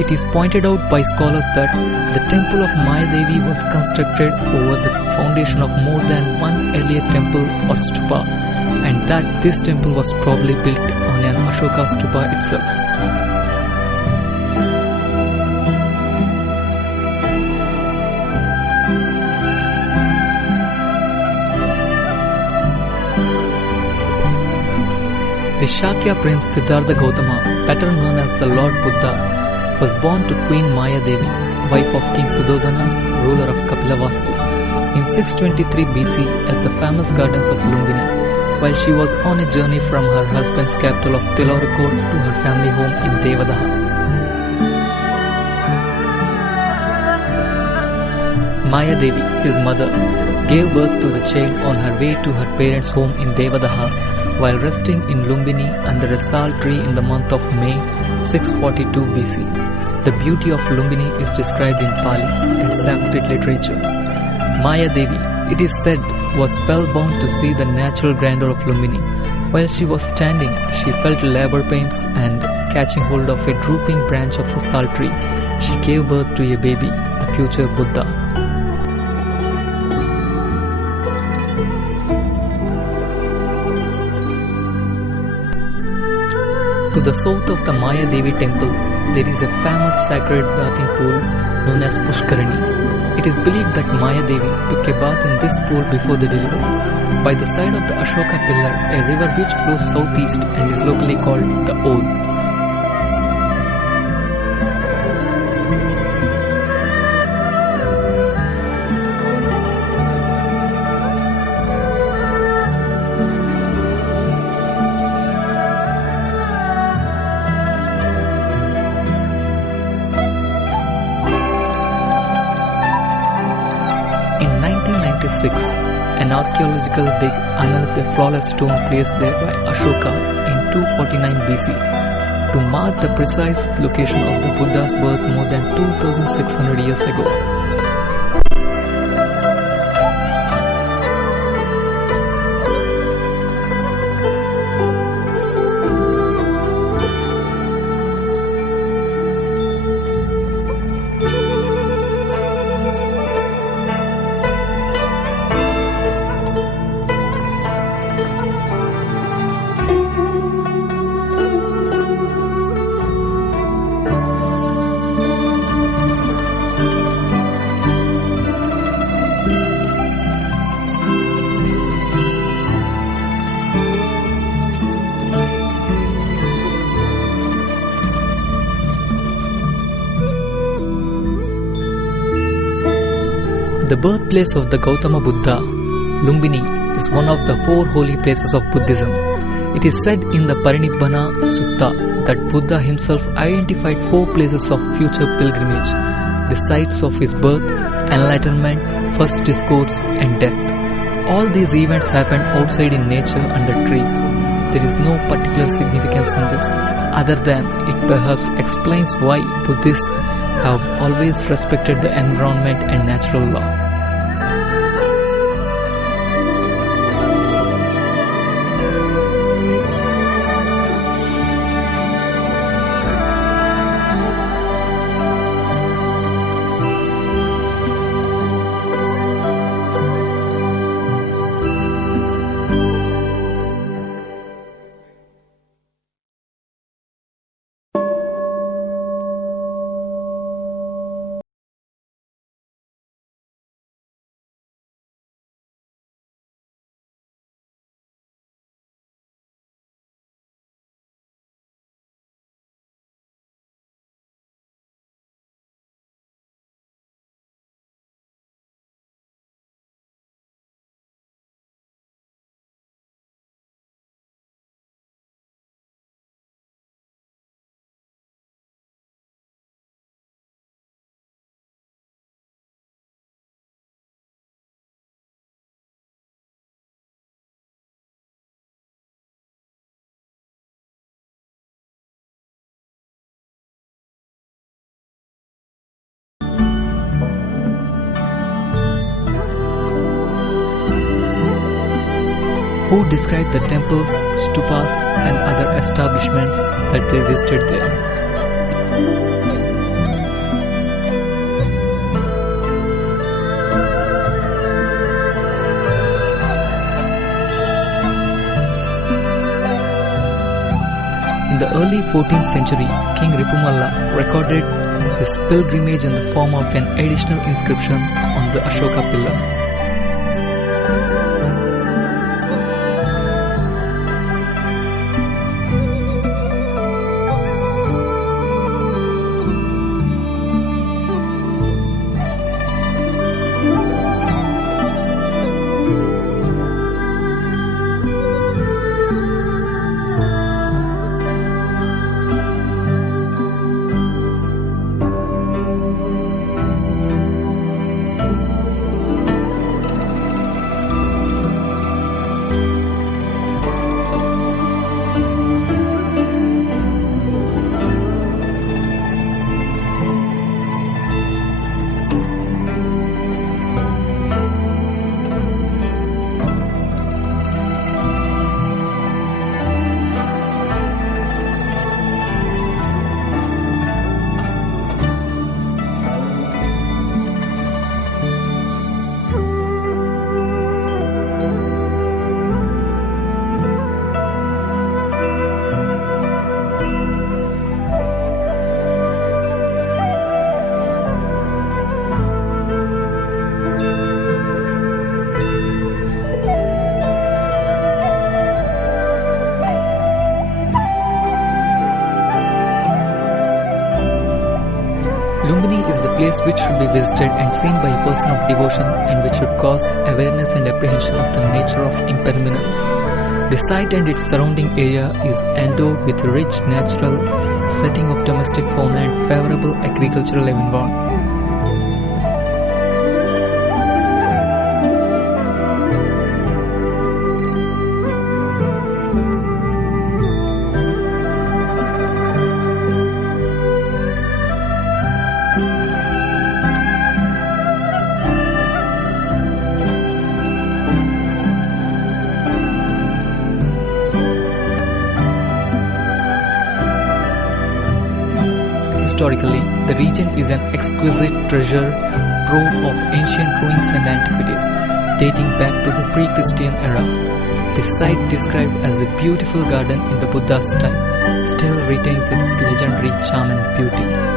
It is pointed out by scholars that The temple of Maya Devi was constructed over the foundation of more than one earlier temple or stupa, and that this temple was probably built on an Ashoka stupa itself. The Shakya prince Siddhartha Gautama, better known as the Lord Buddha, was born to Queen Maya Devi, wife of King Sudodana, ruler of Kapilavastu, in 623 BC at the famous gardens of Lumbini, while she was on a journey from her husband's capital of Tilaurukot to her family home in Devadaha. Maya Devi, his mother, gave birth to the child on her way to her parents' home in Devadaha while resting in Lumbini under a sal tree in the month of May 642 BC. The beauty of Lumbini is described in Pali and Sanskrit literature. Maya Devi, it is said, was spellbound to see the natural grandeur of Lumbini. While she was standing, she felt labor pains and, catching hold of a drooping branch of a sal tree, she gave birth to a baby, the future Buddha. To the south of the Maya Devi temple, there is a famous sacred bathing pool known as Pushkarani. It is believed that Maya Devi took a bath in this pool before the delivery. By the side of the Ashoka pillar, a river which flows southeast and is locally called the Oud. An archaeological dig unearthed a flawless stone placed there by Ashoka in 249 BC to mark the precise location of the Buddha's birth more than 2600 years ago. The birthplace of the Gautama Buddha, Lumbini, is one of the 4 holy places of Buddhism. It is said in the Parinibbana Sutta that Buddha himself identified 4 places of future pilgrimage, the sites of his birth, enlightenment, first discourse, and death. All these events happened outside in nature under trees. There is no particular significance in this, other than it perhaps explains why Buddhists have always respected the environment and natural law. Who described the temples, stupas, and other establishments that they visited there. the early 14th century, King Ripumalla recorded his pilgrimage in the form of an additional inscription on the Ashoka pillar. Lumbini is the place which should be visited and seen by a person of devotion and which should cause awareness and apprehension of the nature of impermanence. The site and its surrounding area is endowed with a rich natural setting of domestic fauna and favorable agricultural environment. Historically, the region is an exquisite treasure trove of ancient ruins and antiquities, dating back to the pre-Christian era. This site, described as a beautiful garden in the Buddha's time, still retains its legendary charm and beauty.